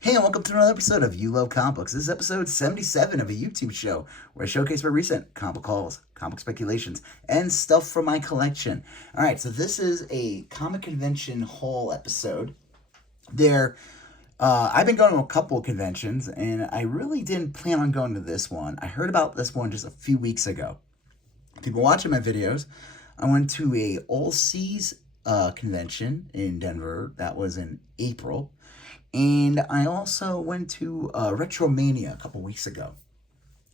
Hey, and welcome to another episode of You Love Comic Books. This is episode 77 of a YouTube show where I showcase my recent comic hauls, comic speculations, and stuff from my collection. Alright, so this is a comic convention haul episode. I've been going to a couple of conventions, and I really didn't plan on going to this one. I heard about this one just a few weeks ago. If you've been watching my videos, I went to a All Seas convention in Denver. That was in April. And I also went to Retromania a couple weeks ago.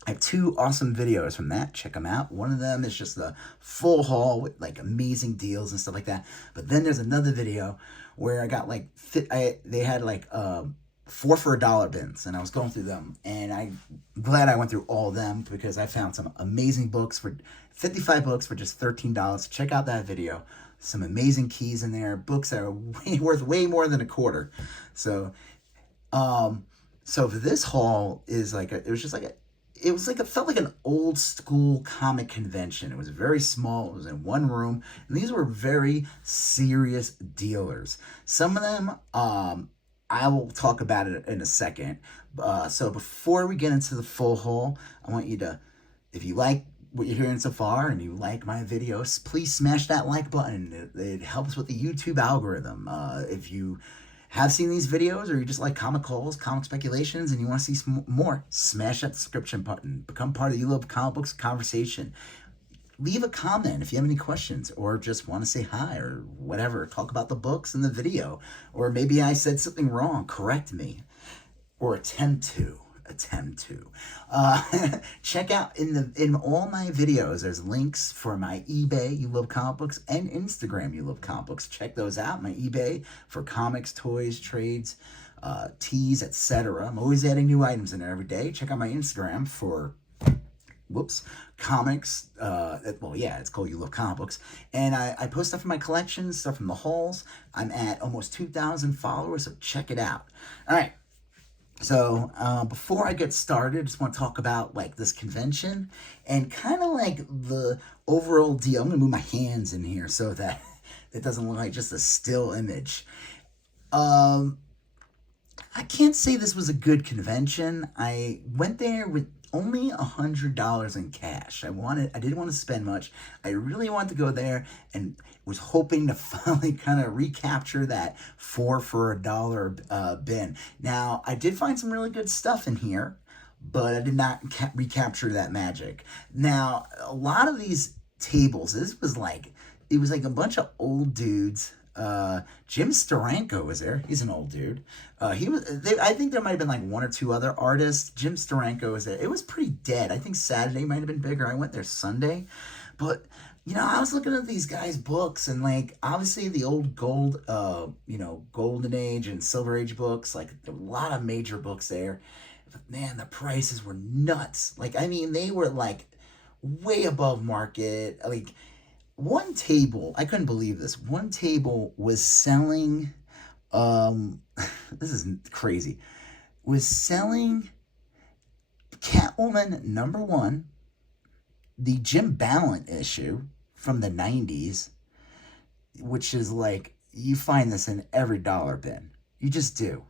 I have two awesome videos from that. Check them out. One of them is just the full haul with like amazing deals and stuff like that. But then there's another video where I got like they had like 4 for $1 bins, and I was going through them, and I'm glad I went through all of them because I found some amazing books for 55 books for just $13. Check out that video. Some amazing keys in there, books that are worth way more than a quarter. So, so for this haul is like it felt like an old school comic convention. It was very small. It was in one room, and these were very serious dealers. Some of them, I will talk about it in a second. So before we get into the full haul, I want you to, if you like what you're hearing so far and you like my videos, please smash that like button. It helps with the YouTube algorithm. If you have seen these videos or you just like comic hauls, comic speculations, and you want to see some more, smash that subscription button. Become part of the You Love Comic Books conversation. Leave a comment if you have any questions or just want to say hi or whatever. Talk about the books in the video. Or maybe I said something wrong. Correct me. Or attempt to. Check out in all my videos, there's links for my eBay You Love Comic Books and Instagram You Love Comic Books. Check those out. My eBay for comics, toys, trades, teas, etc. I'm always adding new items in there every day. Check out my Instagram for comics. It's called You Love Comic Books. And I post stuff from my collection, stuff from the hauls. I'm at almost 2,000 followers, so check it out. All right. So before I get started, I just want to talk about like this convention and kind of like the overall deal. I'm going to move my hands in here so that it doesn't look like just a still image. I can't say this was a good convention. I went there with only $100 in cash. I didn't want to spend much. I really wanted to go there and was hoping to finally kind of recapture that 4 for $1 bin. Now, I did find some really good stuff in here, but I did not recapture that magic. Now, a lot of these tables, it was like a bunch of old dudes. Jim Steranko was there. He's an old dude. I think there might have been like one or two other artists. Jim Steranko was there. It was pretty dead. I think Saturday might have been bigger. I went there Sunday, but I was looking at these guys' books, and like obviously the old Golden Age and Silver Age books. Like a lot of major books there. But man, the prices were nuts. Like they were like way above market. Like one table, I couldn't believe this. One table was selling, this is crazy, was selling Catwoman #1, the Jim Ballant issue from the 90s, which is like, you find this in every dollar bin. You just do.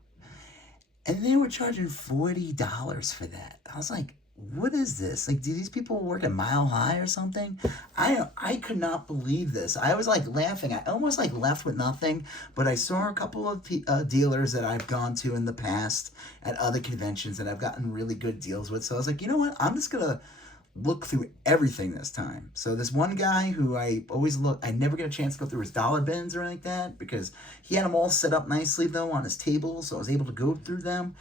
And they were charging $40 for that. I was like, what is this? Like, do these people work at Mile High or something? I could not believe this. I was like laughing. I almost like left with nothing, but I saw a couple of dealers that I've gone to in the past at other conventions that I've gotten really good deals with. So I was like, you know what? I'm just going to look through everything this time. So this one guy who I always look, I never get a chance to go through his dollar bins or anything like that because he had them all set up nicely though on his table. So I was able to go through them.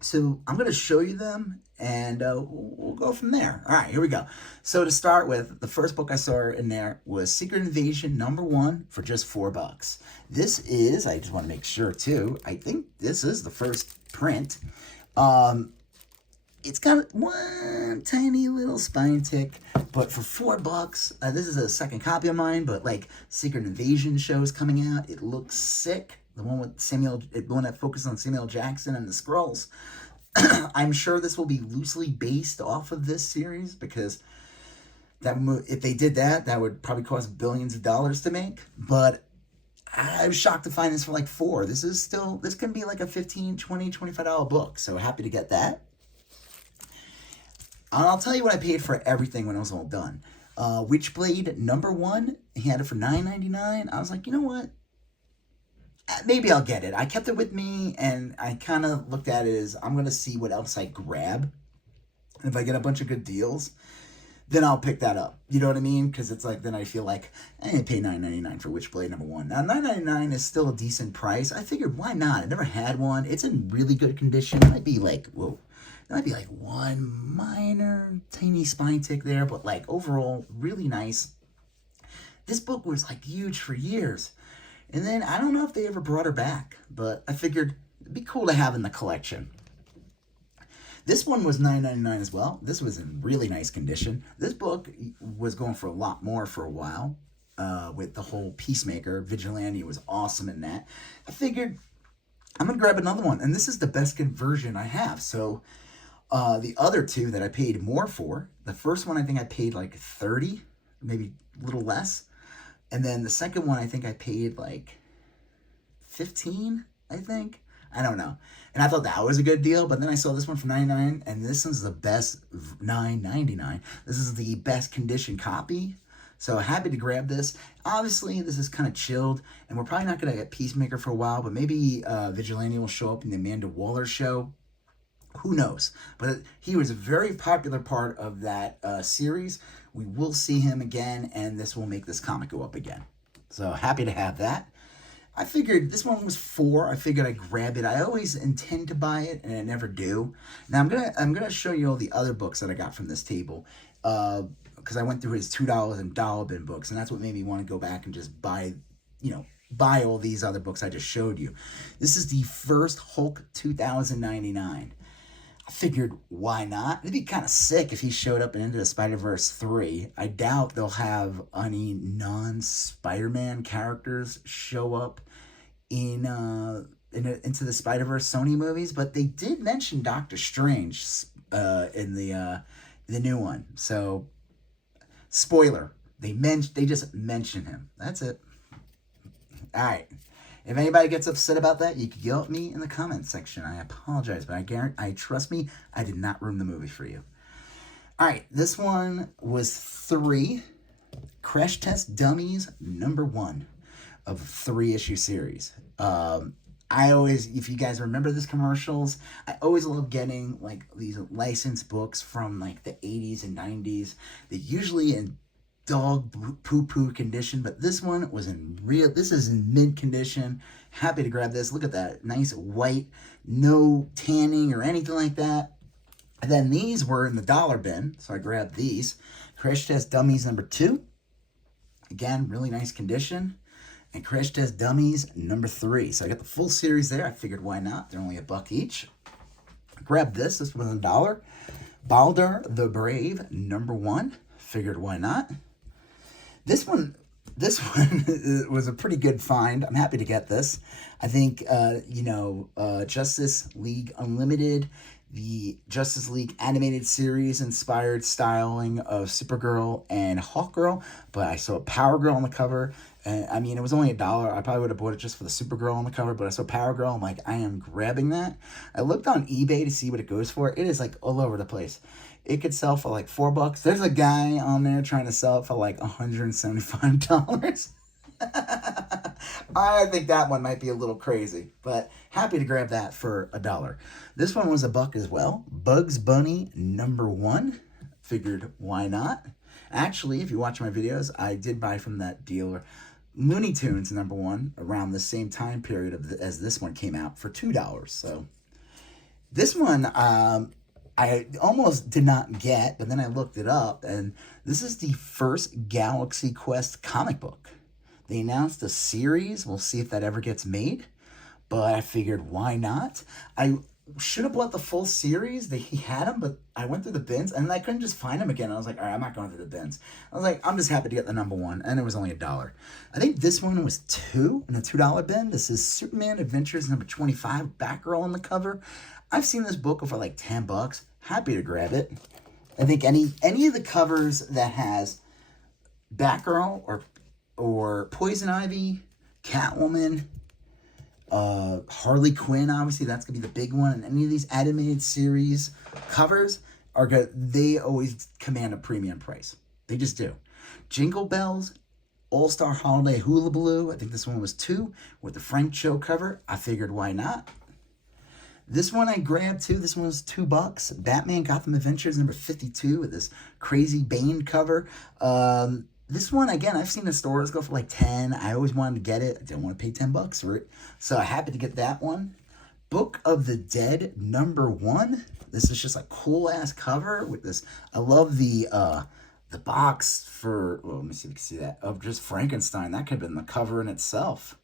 So I'm going to show you them, and we'll go from there. All right, here we go. So to start with, the first book I saw in there was Secret Invasion #1 for just $4. This is, I just want to make sure too, I think this is the first print. It's got one tiny little spine tick, but for $4, this is a second copy of mine, but like Secret Invasion shows coming out. It looks sick. The one that focuses on Samuel Jackson and the Skrulls. I'm sure this will be loosely based off of this series because if they did that, that would probably cost billions of dollars to make. But I was shocked to find this for like $4. This can be like a $15, $20, $25 book. So happy to get that. And I'll tell you what I paid for everything when it was all done. Witchblade #1, he had it for $9.99. I was like, you know what? Maybe I'll get it. I kept it with me, and I kind of looked at it as I'm going to see what else I grab. And if I get a bunch of good deals, then I'll pick that up. You know what I mean? Because it's like, then I feel like I didn't pay $9.99 for Witchblade #1. Now, $9.99 is still a decent price. I figured, why not? I never had one. It's in really good condition. It might be like, whoa. There might be like one minor, tiny spine tick there, but like overall, really nice. This book was like huge for years. And then I don't know if they ever brought her back, but I figured it'd be cool to have in the collection. This one was $9.99 as well. This was in really nice condition. This book was going for a lot more for a while with the whole Peacemaker. Vigilante was awesome in that. I figured I'm going to grab another one. And this is the best conversion I have. So the other two that I paid more for, the first one I think I paid like $30, maybe a little less. And then the second one I think I paid like $15, I think. I don't know. And I thought that was a good deal, but then I saw this one for $99, and this one's the best, $9.99. This is the best condition copy. So happy to grab this. Obviously, this is kind of chilled, and we're probably not going to get Peacemaker for a while, but maybe Vigilante will show up in the Amanda Waller show. Who knows? But he was a very popular part of that series. We will see him again, and this will make this comic go up again. So happy to have that. I figured this one was $4. I figured I'd grab it. I always intend to buy it, and I never do. Now I'm gonna show you all the other books that I got from this table, because I went through his $2 and dollar bin books, and that's what made me want to go back and just buy all these other books I just showed you. This is the first Hulk 2099. I figured, why not? It'd be kind of sick if he showed up in Into the Spider-Verse 3. I doubt they'll have any non-Spider-Man characters show up in Into the Spider-Verse Sony movies, but they did mention Doctor Strange in the new one. So, spoiler, they just mentioned him. That's it. All right. If anybody gets upset about that, you can yell at me in the comments section. I apologize, but I trust me, I did not ruin the movie for you. All right, this one was 3 Crash Test Dummies #1 of 3-issue series. I always, if you guys remember these commercials, I always love getting like these licensed books from like the 80s and 90s. They're usually in dog poo condition, but this one was this is in mint condition. Happy to grab this. Look at that, nice white, no tanning or anything like that. And then these were in the dollar bin, so I grabbed these. Crash Test Dummies #2, again, really nice condition. And Crash Test Dummies #3. So I got the full series there. I figured, why not? They're only $1 each. I grabbed this was $1. Baldur the Brave #1. Figured, why not? This one was a pretty good find. I'm happy to get this. I think, Justice League Unlimited, the Justice League animated series inspired styling of Supergirl and Hawkgirl, but I saw Power Girl on the cover. And I mean, it was only $1. I probably would have bought it just for the Supergirl on the cover, but I saw Power Girl. I'm like, I am grabbing that. I looked on eBay to see what it goes for. It is like all over the place. It could sell for like $4. There's a guy on there trying to sell it for like $175. I think that one might be a little crazy, but happy to grab that for $1. This one was $1 as well. Bugs Bunny #1. Figured, why not? Actually, if you watch my videos, I did buy from that dealer Looney Tunes #1 around the same time period as this one came out for $2. So this one, I almost did not get, but then I looked it up, and this is the first Galaxy Quest comic book. They announced a series. We'll see if that ever gets made, but I figured, why not? I should have bought the full series. He had them, but I went through the bins, and I couldn't just find them again. I was like, all right, I'm not going through the bins. I was like, I'm just happy to get the #1, and it was only $1. I think this one was $2 in the $2 bin. This is Superman Adventures #25, Batgirl on the cover. I've seen this book for like $10. Happy to grab it. I think any of the covers that has Batgirl or Poison Ivy, Catwoman, Harley Quinn, obviously, that's going to be the big one. And any of these animated series covers are good. They always command a premium price. They just do. Jingle Bells, All-Star Holiday Hula Baloo. I think this one was 2 with the Frank Cho cover. I figured, why not? This one I grabbed too. This one was $2. Batman Gotham Adventures number 52 with this crazy Bane cover. This one, again, I've seen the stores go for like 10. I always wanted to get it. I didn't want to pay $10 for it. So I'm happy to get that one. Book of the Dead number 1. This is just a cool ass cover with this. I love the box for, well, let me see if you can see that, of just Frankenstein. That could have been the cover in itself.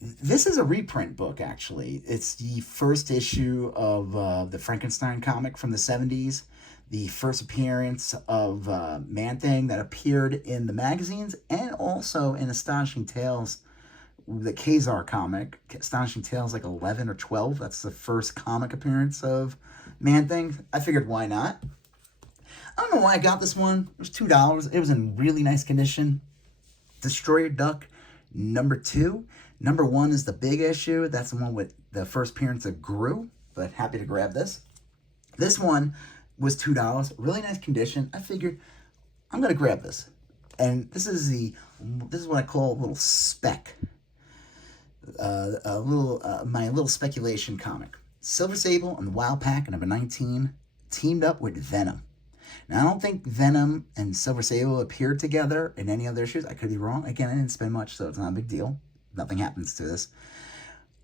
This is a reprint book, actually. It's the first issue of the Frankenstein comic from the 70s. The first appearance of Man-Thing that appeared in the magazines and also in Astonishing Tales, the Kazar comic. Astonishing Tales like 11 or 12. That's the first comic appearance of Man-Thing. I figured, why not? I don't know why I got this one. It was $2. It was in really nice condition. Destroyer Duck number 2. Number 1 is the big issue. That's the one with the first appearance of Gru, but happy to grab this. This one was $2. Really nice condition. I figured I'm going to grab this. And this is what I call a little spec. My little speculation comic. Silver Sable and the Wild Pack, number 19, teamed up with Venom. Now, I don't think Venom and Silver Sable appeared together in any other issues. I could be wrong. Again, I didn't spend much, so it's not a big deal. Nothing happens to this.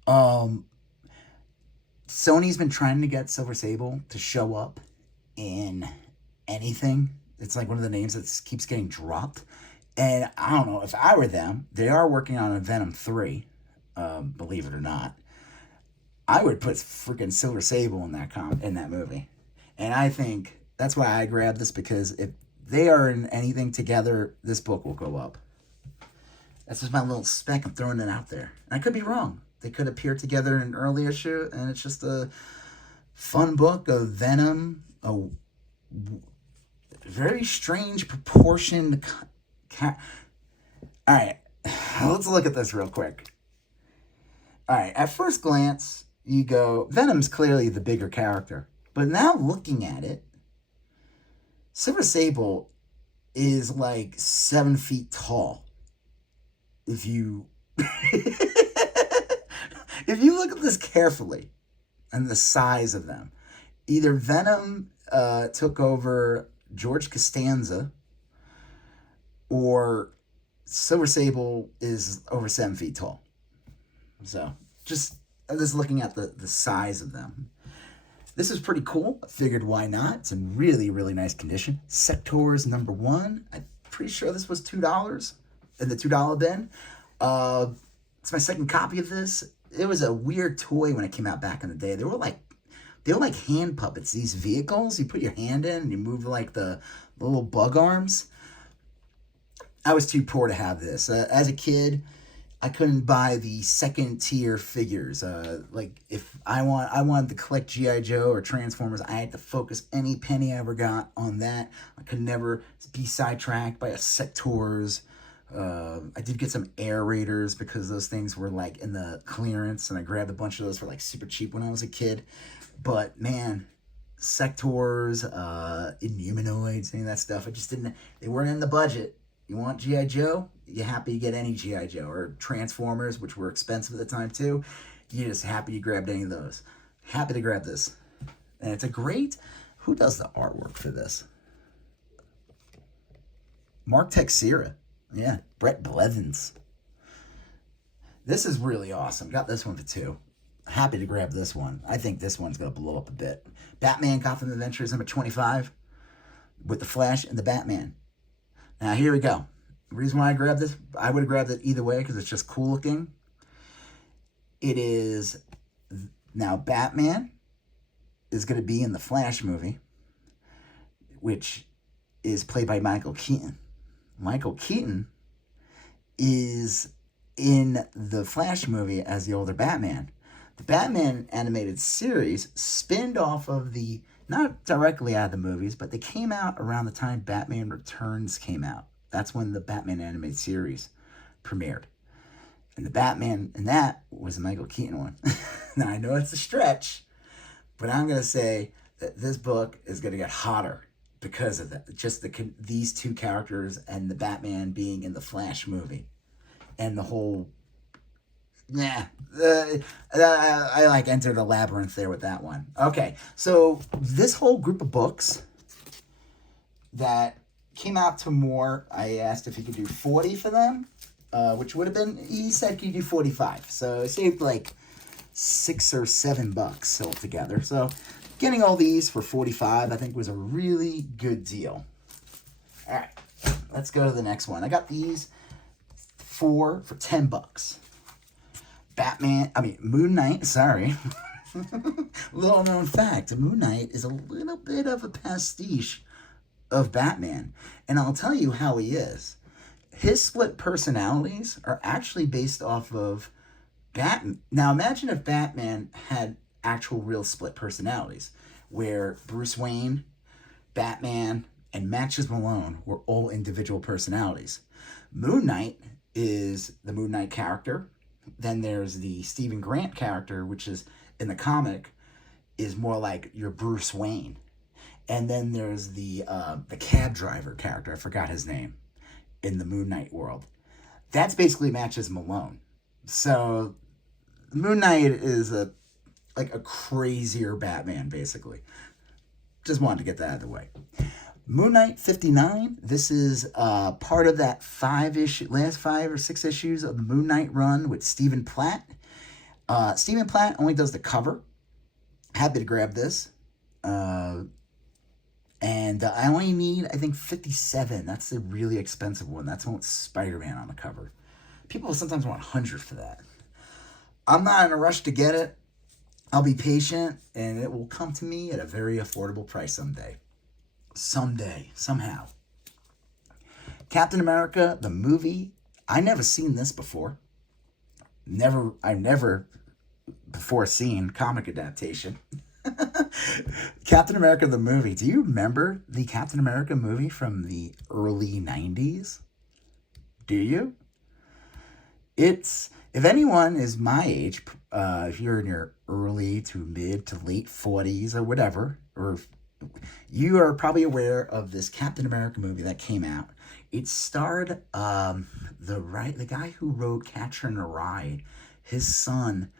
Sony's been trying to get Silver Sable to show up in anything. It's like one of the names that keeps getting dropped. And I don't know, if I were them, they are working on a Venom 3, believe it or not. I would put freaking Silver Sable in that movie. And I think that's why I grabbed this, because if they are in anything together, this book will go up. That's just my little spec. I'm throwing it out there. And I could be wrong. They could appear together in an early issue, and it's just a fun book of Venom, a very strange proportioned... All right, let's look at this real quick. All right, at first glance, you go, Venom's clearly the bigger character. But now looking at it, Silver Sable is like 7 feet tall. If you if you look at this carefully and the size of them, either Venom took over George Costanza, or Silver Sable is over 7 feet tall. So just looking at the size of them. This is pretty cool. I figured, why not? It's in really, really nice condition. Sectors number 1. I'm pretty sure this was $2 in the $2 bin. It's my second copy of this. It was a weird toy when it came out back in the day. They were like hand puppets. These vehicles, you put your hand in and you move like the little bug arms. I was too poor to have this. As a kid, I couldn't buy the second tier figures. Like if I wanted to collect G.I. Joe or Transformers, I had to focus any penny I ever got on that. I could never be sidetracked by a Sectors. I did get some Air Raiders because those things were like in the clearance, and I grabbed a bunch of those for like super cheap when I was a kid. But man, Sectors, Inhumanoids, any of that stuff, they weren't in the budget. You want G.I. Joe? You're happy to get any G.I. Joe. Or Transformers, which were expensive at the time too. You're just happy you grabbed any of those. Happy to grab this. And it's a great... Who does the artwork for this? Mark Texeira. Yeah, Brett Blevins. This is really awesome. Got this one for $2. Happy to grab this one. I think this one's going to blow up a bit. Batman Gotham Adventures number 25 with the Flash and the Batman. Now, here we go. The reason why I grabbed this, I would have grabbed it either way because it's just cool looking. It is, now Batman is going to be in the Flash movie, which is played by Michael Keaton. Michael Keaton is in the Flash movie as the older Batman. The Batman animated series spinned off of the, not directly out of the movies, but they came out around the time Batman Returns came out. That's when the Batman animated series premiered. And the Batman in that was the Michael Keaton one. Now, I know it's a stretch, but I'm going to say that this book is going to get hotter because of that. Just these two characters and the Batman being in the Flash movie. And the whole... I like entered a labyrinth there with that one. Okay, so this whole group of books that came out to more, I asked if he could do 40 for them, which would have been, he said he could do 45. So it saved like $6 or $7 altogether. So getting all these for 45, I think was a really good deal. All right, let's go to the next one. I got these for $10. Moon Knight, sorry. Little known fact, Moon Knight is a little bit of a pastiche of Batman. And I'll tell you how he is. His split personalities are actually based off of Batman. Now imagine if Batman had actual real split personalities, where Bruce Wayne, Batman, and Matches Malone were all individual personalities. Moon Knight is the Moon Knight character. Then there's the Stephen Grant character, which is, in the comic, is more like your Bruce Wayne. And then there's the cab driver character, I forgot his name, in the Moon Knight world. That's basically Matches Malone. So Moon Knight is a crazier Batman, basically. Just wanted to get that out of the way. Moon Knight 59, this is part of that last 5 or 6 issues of the Moon Knight run with Stephen Platt. Stephen Platt only does the cover. Happy to grab this. And I only need, I think, 57. That's the really expensive one. That's one with Spider-Man on the cover. People sometimes want 100 for that. I'm not in a rush to get it. I'll be patient, and it will come to me at a very affordable price someday. Somehow. Captain America, the movie. I never seen this before. I've never before seen comic adaptation. Captain America, the movie. Do you remember the Captain America movie from the early 90s? Do you? If anyone is my age, if you're in your early to mid to late 40s or whatever, or you are probably aware of this Captain America movie that came out. It starred the guy who wrote Catcher in the Rye. His son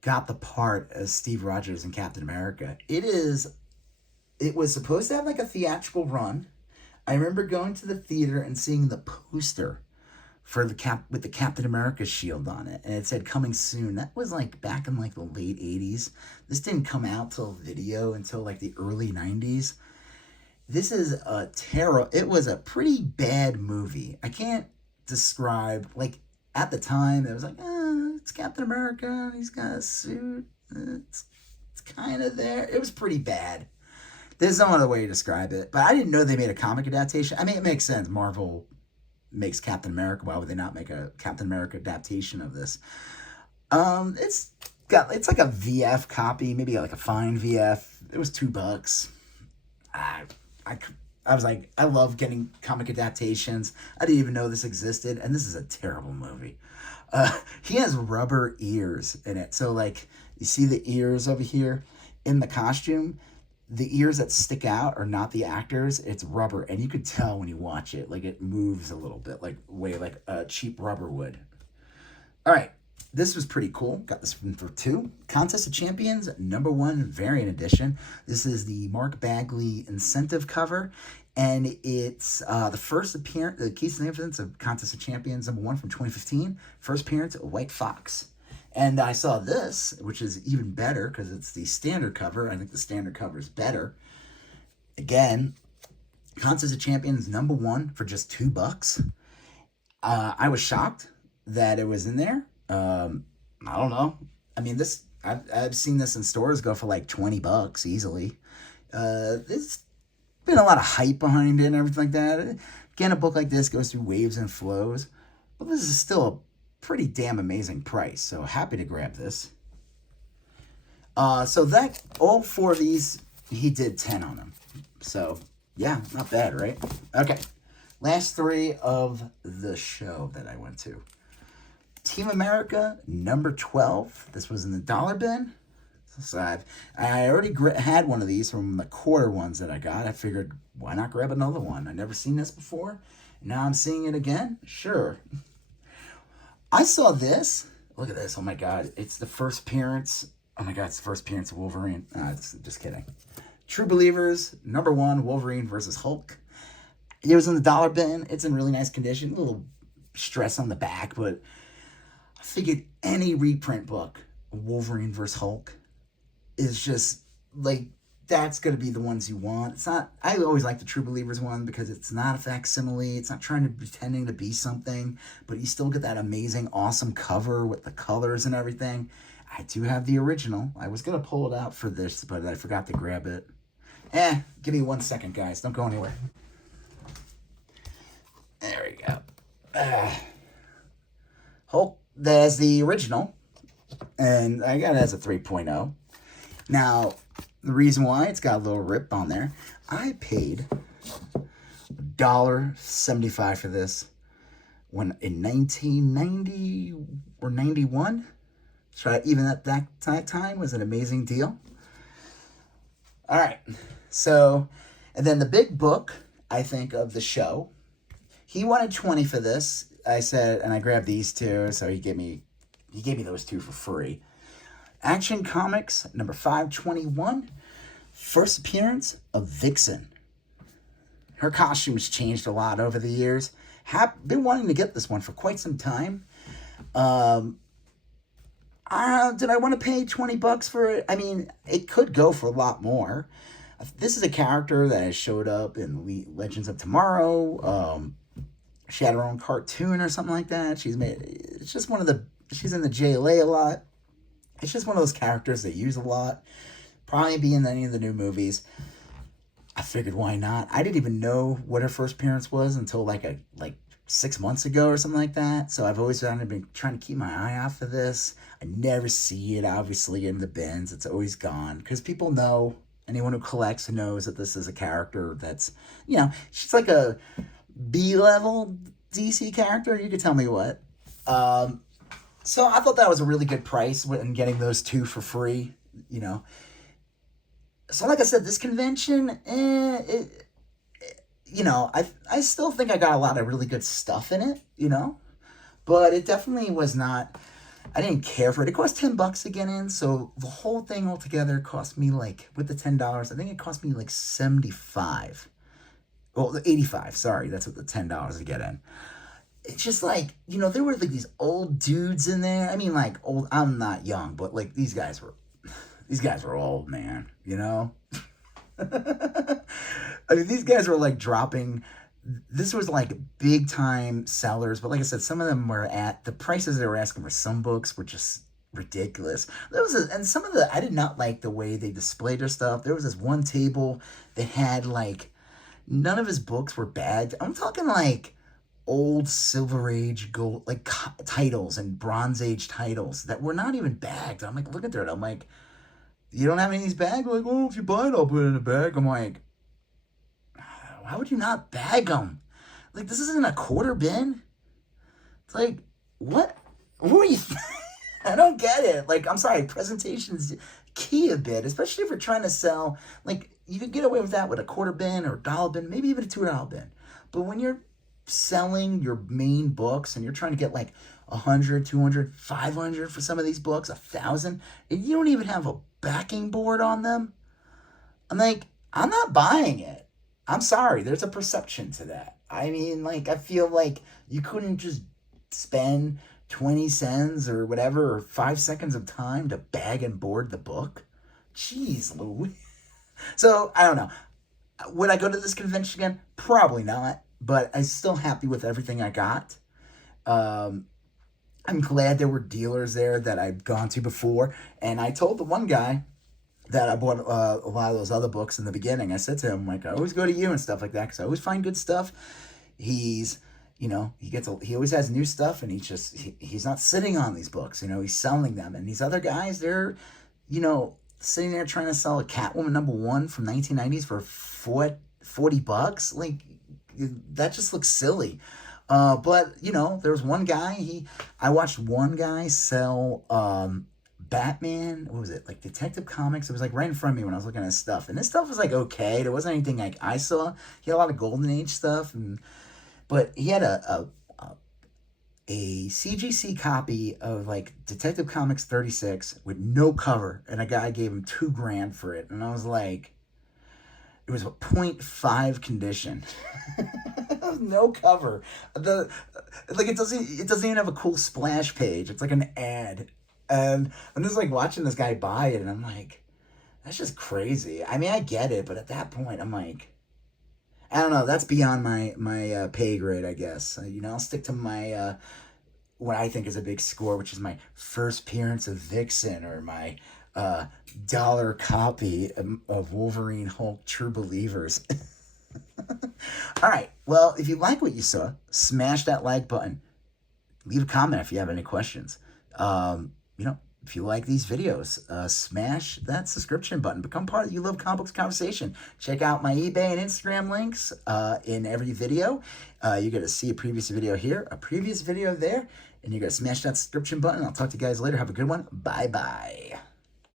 got the part as Steve Rogers in Captain America. It was supposed to have like a theatrical run. I remember going to the theater and seeing the poster for with the Captain America shield on it, and it said coming soon. That was like back in like the late 80s. This didn't come out till video until like the early 90s. This is it was a pretty bad movie. I can't describe, like, at the time it was like, it's Captain America, he's got a suit, it's kind of there. It was pretty bad. There's no other way to describe it, but I didn't know they made a comic adaptation. I mean, it makes sense. Marvel makes Captain America. Why would they not make a Captain America adaptation of this? It's like a VF copy, maybe like a fine VF. It was $2. I was like, I love getting comic adaptations. I didn't even know this existed, and this is a terrible movie. He has rubber ears in it, so like you see the ears over here in the costume. The ears that stick out are not the actors, it's rubber, and you could tell when you watch it, like it moves a little bit, like cheap rubber would. All right, this was pretty cool. Got this one for $2. Contest of Champions, #1 variant edition. This is the Mark Bagley incentive cover, and it's the first appearance, the Keys and Evidence of Contest of Champions #1 from 2015. First appearance, White Fox. And I saw this, which is even better because it's the standard cover. I think the standard cover is better. Again, Contest of Champions #1 for just $2. I was shocked that it was in there. I don't know. I mean, I've seen this in stores go for like $20 easily. There's been a lot of hype behind it and everything like that. Again, a book like this goes through waves and flows, but this is still a pretty damn amazing price, so happy to grab this. So that all 4 of these, he did 10 on them. So yeah, not bad, right? Okay, last 3 of the show that I went to. Team America number 12. This was in the dollar bin. So I already had one of these from the quarter ones that I got. I figured, why not grab another one? I never seen this before. Now I'm seeing it again. Sure. I saw this. Look at this. Oh my God. It's the first appearance. Oh my God. It's the first appearance of Wolverine. Just kidding. True Believers number 1, Wolverine versus Hulk. It was in the dollar bin. It's in really nice condition. A little stress on the back, but I figured any reprint book, Wolverine versus Hulk, is just like, that's going to be the ones you want. It's not, I always like the True Believers one because it's not a facsimile. It's not trying to pretending to be something, but you still get that amazing, awesome cover with the colors and everything. I do have the original. I was going to pull it out for this, but I forgot to grab it. Give me 1 second, guys. Don't go anywhere. There we go. Hulk, there's the original, and I got it as a 3.0. Now, the reason why it's got a little rip on there, I paid $1.75 for this when in 1990 or 91. So even at that time was an amazing deal. All right, so, and then the big book, I think, of the show, he wanted 20 for this. I said, and I grabbed these two, so he gave me those two for free. Action Comics number 521, first appearance of Vixen. Her costume's changed a lot over the years. Been wanting to get this one for quite some time. Did I want to pay $20 for it? I mean, it could go for a lot more. This is a character that has showed up in Legends of Tomorrow. She had her own cartoon or something like that. She's in the JLA a lot. It's just one of those characters they use a lot. Probably be in any of the new movies. I figured, why not? I didn't even know what her first appearance was until like 6 months ago or something like that. So I've always been trying to keep my eye out for this. I never see it, obviously, in the bins. It's always gone. Because people know, anyone who collects knows that this is a character that's, she's like a B-level DC character. You could tell me what. So I thought that was a really good price in getting those two for free, So like I said, this convention, I still think I got a lot of really good stuff in it, But it definitely was not, I didn't care for it. It cost $10 to get in, so the whole thing altogether cost me with the $10, I think it cost me $75. Well, $85, sorry, that's what the $10 to get in. It's just there were these old dudes in there. I mean, old, I'm not young, but these guys were old, man, I mean, these guys were dropping, this was big time sellers, but like I said, some of them were at, the prices they were asking for some books were just ridiculous. And some of I did not like the way they displayed their stuff. There was this one table that had none of his books were bagged. I'm talking old Silver Age gold titles and Bronze Age titles that were not even bagged. I'm look at that. I'm you don't have any of these bagged? If you buy it, I'll put it in a bag. I'm why would you not bag them? This isn't a quarter bin. It's what? Who are you? I don't get it. I'm sorry, presentation's key a bit, especially if you're trying to sell. You could get away with that with a quarter bin or a dollar bin, maybe even a $2 bin. But when you're selling your main books and you're trying to get 100, 200, 500 for some of these books, 1,000, and you don't even have a backing board on them, I'm I'm not buying it. I'm sorry, there's a perception to that. I mean, I feel you couldn't just spend 20 cents or whatever, or 5 seconds of time to bag and board the book. Jeez Louise. So, I don't know. Would I go to this convention again? Probably not. But I'm still happy with everything I got. I'm glad there were dealers there that I've gone to before. And I told the one guy that I bought a lot of those other books in the beginning. I said to him, I always go to you and stuff like that because I always find good stuff. He's, he always has new stuff, and he's not sitting on these books. He's selling them. And these other guys, they're, sitting there trying to sell a Catwoman #1 from 1990s for $40. That just looks silly. But you know, there was one guy. I watched one guy sell Batman. What was it, like Detective Comics? It was like right in front of me when I was looking at his stuff, and this stuff was like okay. There wasn't anything like I saw. He had a lot of Golden Age stuff, but he had a CGC copy of like Detective Comics 36 with no cover, and a guy gave him $2,000 for it, and I was like, it was a .5 condition, no cover. The like it doesn't even have a cool splash page. It's like an ad, and I'm just like watching this guy buy it, and I'm like, that's just crazy. I mean, I get it, but at that point, I'm like, I don't know. That's beyond my pay grade, I guess. You know, I'll stick to my what I think is a big score, which is my first appearance of Vixen, or my uh, dollar copy of Wolverine Hulk True Believers. All right. Well, if you like what you saw, smash that like button. Leave a comment if you have any questions. You know, if you like these videos, smash that subscription button. Become part of the You Love Comic Books conversation. Check out my eBay and Instagram links in every video. You're going to see a previous video here, a previous video there, and you're going to smash that subscription button. I'll talk to you guys later. Have a good one. Bye-bye.